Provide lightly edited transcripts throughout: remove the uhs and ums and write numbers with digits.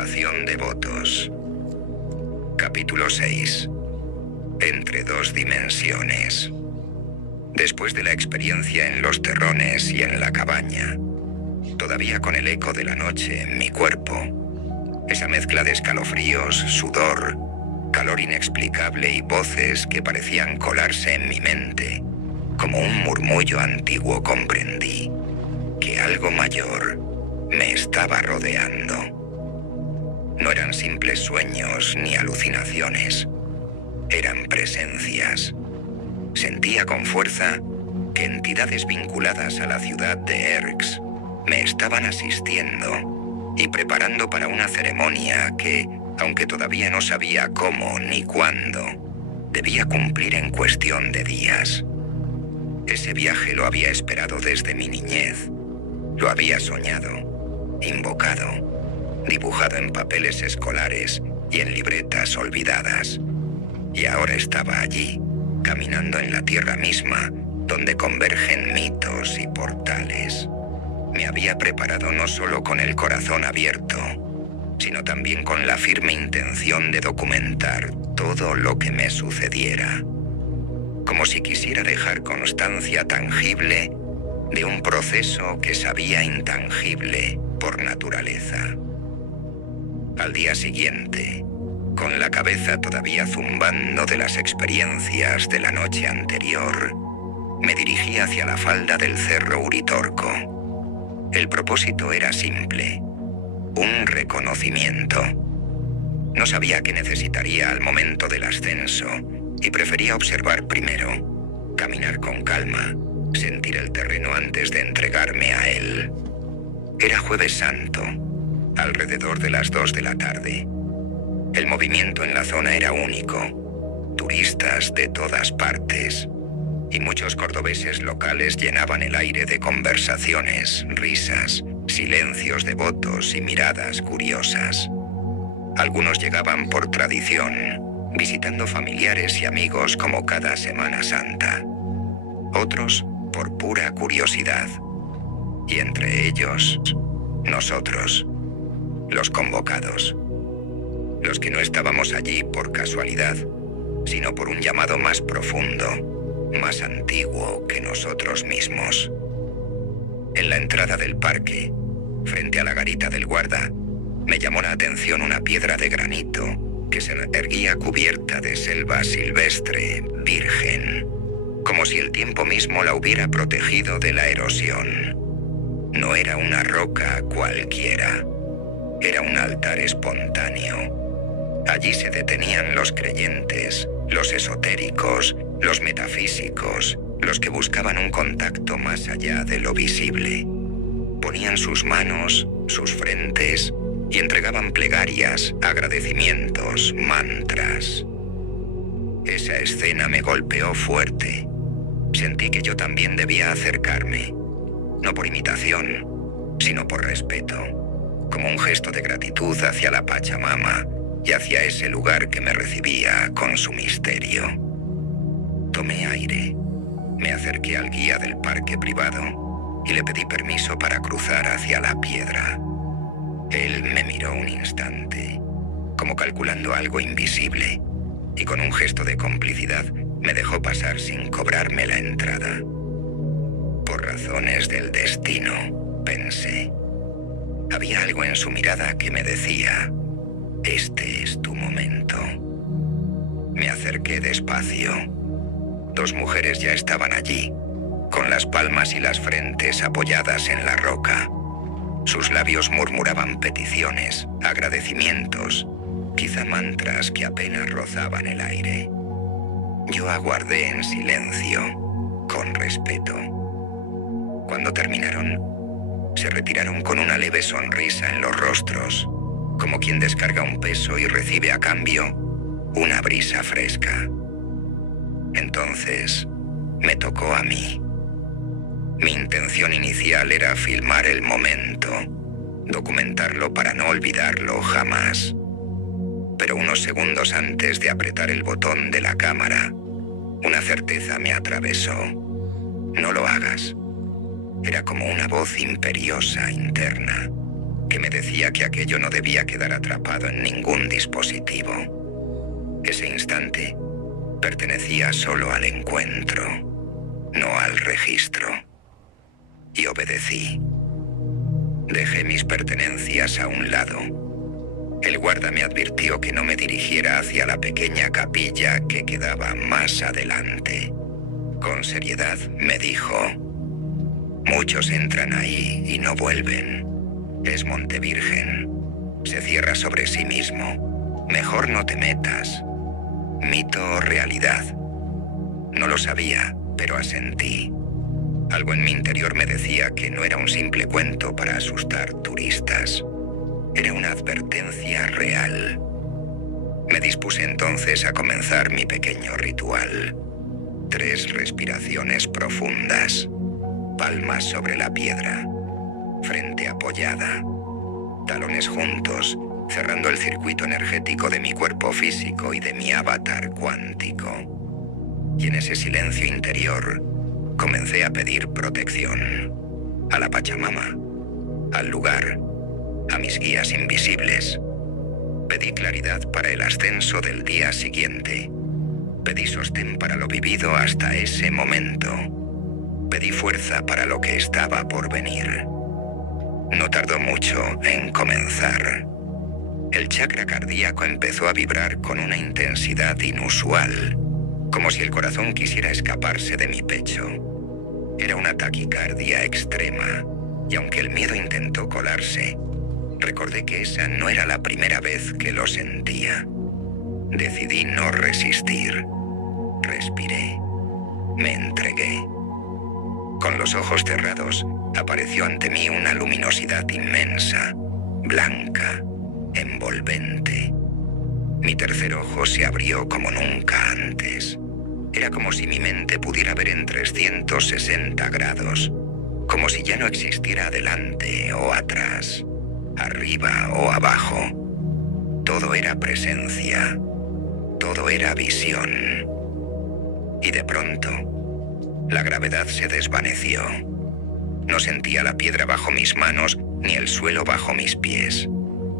Renovación de votos. Capítulo 6. Entre dos dimensiones. Después de la experiencia en los terrones y en la cabaña, todavía con el eco de la noche en mi cuerpo, esa mezcla de escalofríos, sudor, calor inexplicable y voces que parecían colarse en mi mente, como un murmullo antiguo, comprendí que algo mayor me estaba rodeando. No eran simples sueños ni alucinaciones, eran presencias. Sentía con fuerza que entidades vinculadas a la ciudad de Erx me estaban asistiendo y preparando para una ceremonia que, aunque todavía no sabía cómo ni cuándo, debía cumplir en cuestión de días. Ese viaje lo había esperado desde mi niñez. Lo había soñado, invocado, dibujado en papeles escolares y en libretas olvidadas. Y ahora estaba allí, caminando en la tierra misma, donde convergen mitos y portales. Me había preparado no solo con el corazón abierto, sino también con la firme intención de documentar todo lo que me sucediera, como si quisiera dejar constancia tangible de un proceso que sabía intangible por naturaleza. Al día siguiente, con la cabeza todavía zumbando de las experiencias de la noche anterior, me dirigí hacia la falda del cerro Uritorco. El propósito era simple: un reconocimiento. No sabía qué necesitaría al momento del ascenso y prefería observar primero, caminar con calma, sentir el terreno antes de entregarme a él. Era Jueves Santo, alrededor de las 2 de la tarde. El movimiento en la zona era único, turistas de todas partes, y muchos cordobeses locales llenaban el aire de conversaciones, risas, silencios devotos y miradas curiosas. Algunos llegaban por tradición, visitando familiares y amigos como cada Semana Santa. Otros por pura curiosidad. Y entre ellos, nosotros, los convocados. Los que no estábamos allí por casualidad, sino por un llamado más profundo, más antiguo que nosotros mismos. En la entrada del parque, frente a la garita del guarda, me llamó la atención una piedra de granito que se erguía cubierta de selva silvestre, virgen, como si el tiempo mismo la hubiera protegido de la erosión. No era una roca cualquiera, era un altar espontáneo. Allí se detenían los creyentes, los esotéricos, los metafísicos, los que buscaban un contacto más allá de lo visible. Ponían sus manos, sus frentes, y entregaban plegarias, agradecimientos, mantras. Esa escena me golpeó fuerte. Sentí que yo también debía acercarme, no por imitación, sino por respeto, como un gesto de gratitud hacia la Pachamama y hacia ese lugar que me recibía con su misterio. Tomé aire, me acerqué al guía del parque privado y le pedí permiso para cruzar hacia la piedra. Él me miró un instante, como calculando algo invisible, y con un gesto de complicidad me dejó pasar sin cobrarme la entrada. Por razones del destino, pensé. Había algo en su mirada que me decía: este es tu momento. Me acerqué despacio. 2 mujeres ya estaban allí, con las palmas y las frentes apoyadas en la roca. Sus labios murmuraban peticiones, agradecimientos, quizá mantras que apenas rozaban el aire. Yo aguardé en silencio, con respeto. Cuando terminaron, se retiraron con una leve sonrisa en los rostros, como quien descarga un peso y recibe a cambio una brisa fresca. Entonces, me tocó a mí. Mi intención inicial era filmar el momento, documentarlo para no olvidarlo jamás. Pero unos segundos antes de apretar el botón de la cámara, una certeza me atravesó. No lo hagas. Era como una voz imperiosa interna, que me decía que aquello no debía quedar atrapado en ningún dispositivo. Ese instante pertenecía solo al encuentro, no al registro. Y obedecí. Dejé mis pertenencias a un lado. El guarda me advirtió que no me dirigiera hacia la pequeña capilla que quedaba más adelante. Con seriedad me dijo: muchos entran ahí y no vuelven. Es Montevirgen. Se cierra sobre sí mismo. Mejor no te metas. ¿Mito o realidad? No lo sabía, pero asentí. Algo en mi interior me decía que no era un simple cuento para asustar turistas. Era una advertencia real. Me dispuse entonces a comenzar mi pequeño ritual. 3 respiraciones profundas. Palmas sobre la piedra. Frente apoyada. Talones juntos, cerrando el circuito energético de mi cuerpo físico y de mi avatar cuántico. Y en ese silencio interior comencé a pedir protección. A la Pachamama, al lugar, a mis guías invisibles. Pedí claridad para el ascenso del día siguiente. Pedí sostén para lo vivido hasta ese momento. Pedí fuerza para lo que estaba por venir. No tardó mucho en comenzar. El chakra cardíaco empezó a vibrar con una intensidad inusual, como si el corazón quisiera escaparse de mi pecho. Era una taquicardia extrema, y aunque el miedo intentó colarse, recordé que esa no era la primera vez que lo sentía. Decidí no resistir. Respiré. Me entregué. Con los ojos cerrados, apareció ante mí una luminosidad inmensa, blanca, envolvente. Mi tercer ojo se abrió como nunca antes. Era como si mi mente pudiera ver en 360 grados, como si ya no existiera adelante o atrás, arriba o abajo. Todo era presencia, todo era visión. Y de pronto, la gravedad se desvaneció. No sentía la piedra bajo mis manos ni el suelo bajo mis pies.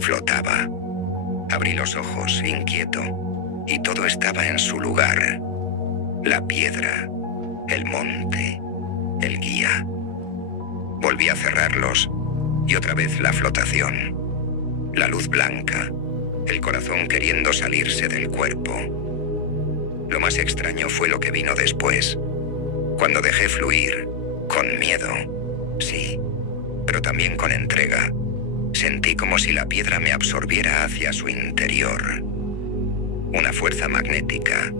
Flotaba. Abrí los ojos, inquieto, y todo estaba en su lugar. La piedra, el monte, el guía. Volví a cerrarlos y otra vez la flotación. La luz blanca, el corazón queriendo salirse del cuerpo. Lo más extraño fue lo que vino después, cuando dejé fluir, con miedo, sí, pero también con entrega. Sentí como si la piedra me absorbiera hacia su interior. Una fuerza magnética,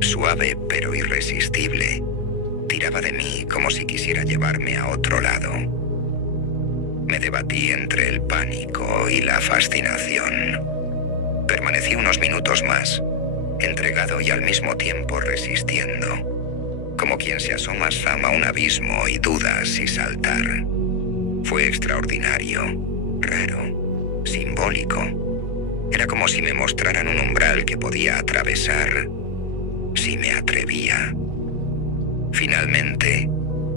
suave pero irresistible, tiraba de mí como si quisiera llevarme a otro lado. Me debatí entre el pánico y la fascinación. Permanecí unos minutos más, entregado y al mismo tiempo resistiendo, como quien se asoma a un abismo y duda si saltar. Fue extraordinario, raro, simbólico. Era como si me mostraran un umbral que podía atravesar, si me atrevía. Finalmente,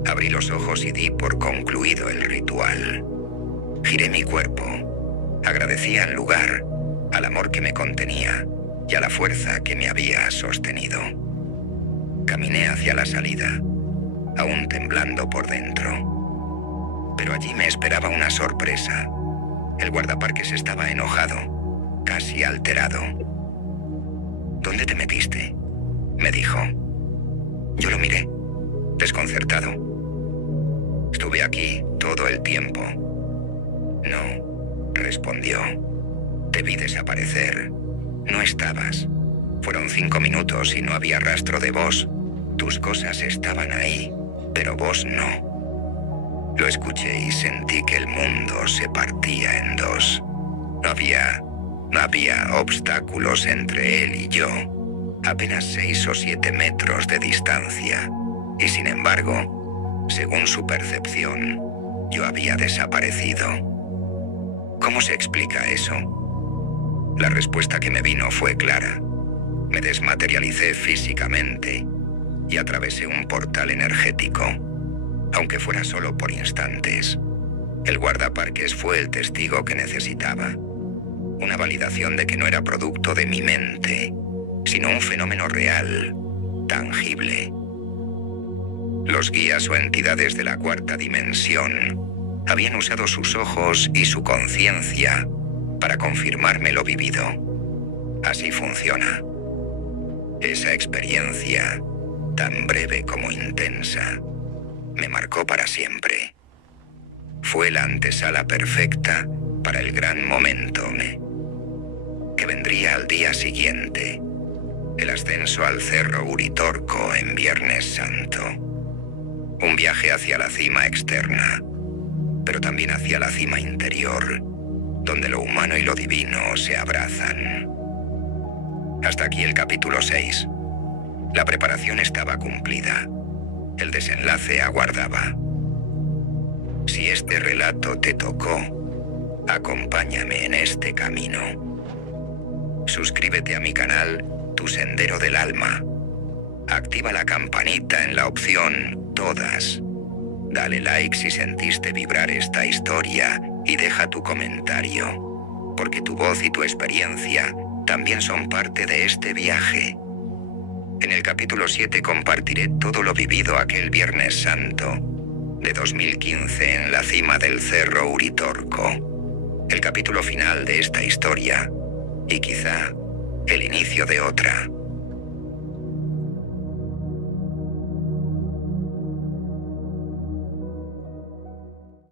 abrí los ojos y di por concluido el ritual. Giré mi cuerpo, agradecí al lugar, al amor que me contenía y a la fuerza que me había sostenido. Caminé hacia la salida, aún temblando por dentro. Pero allí me esperaba una sorpresa. El guardaparques estaba enojado, casi alterado. ¿Dónde te metiste?, me dijo. Yo lo miré, desconcertado. Estuve aquí todo el tiempo. No, respondió. Te vi desaparecer. No estabas. Fueron 5 minutos y no había rastro de vos. Tus cosas estaban ahí, pero vos no. Lo escuché y sentí que el mundo se partía en dos. No había obstáculos entre él y yo. Apenas 6 o 7 metros de distancia. Y sin embargo, según su percepción, yo había desaparecido. ¿Cómo se explica eso? La respuesta que me vino fue clara. Me desmaterialicé físicamente y atravesé un portal energético, aunque fuera solo por instantes. El guardaparques fue el testigo que necesitaba. Una validación de que no era producto de mi mente, sino un fenómeno real, tangible. Los guías o entidades de la cuarta dimensión habían usado sus ojos y su conciencia para confirmarme lo vivido. Así funciona. Esa experiencia, tan breve como intensa, me marcó para siempre. Fue la antesala perfecta para el gran momento que vendría al día siguiente, el ascenso al Cerro Uritorco en Viernes Santo. Un viaje hacia la cima externa, pero también hacia la cima interior, donde lo humano y lo divino se abrazan. Hasta aquí el capítulo 6. La preparación estaba cumplida. El desenlace aguardaba. Si este relato te tocó, acompáñame en este camino. Suscríbete a mi canal Tu Sendero del Alma. Activa la campanita en la opción Todas. Dale like si sentiste vibrar esta historia y deja tu comentario, porque tu voz y tu experiencia también son parte de este viaje. En el capítulo 7 compartiré todo lo vivido aquel Viernes Santo de 2015 en la cima del Cerro Uritorco. El capítulo final de esta historia y quizá el inicio de otra.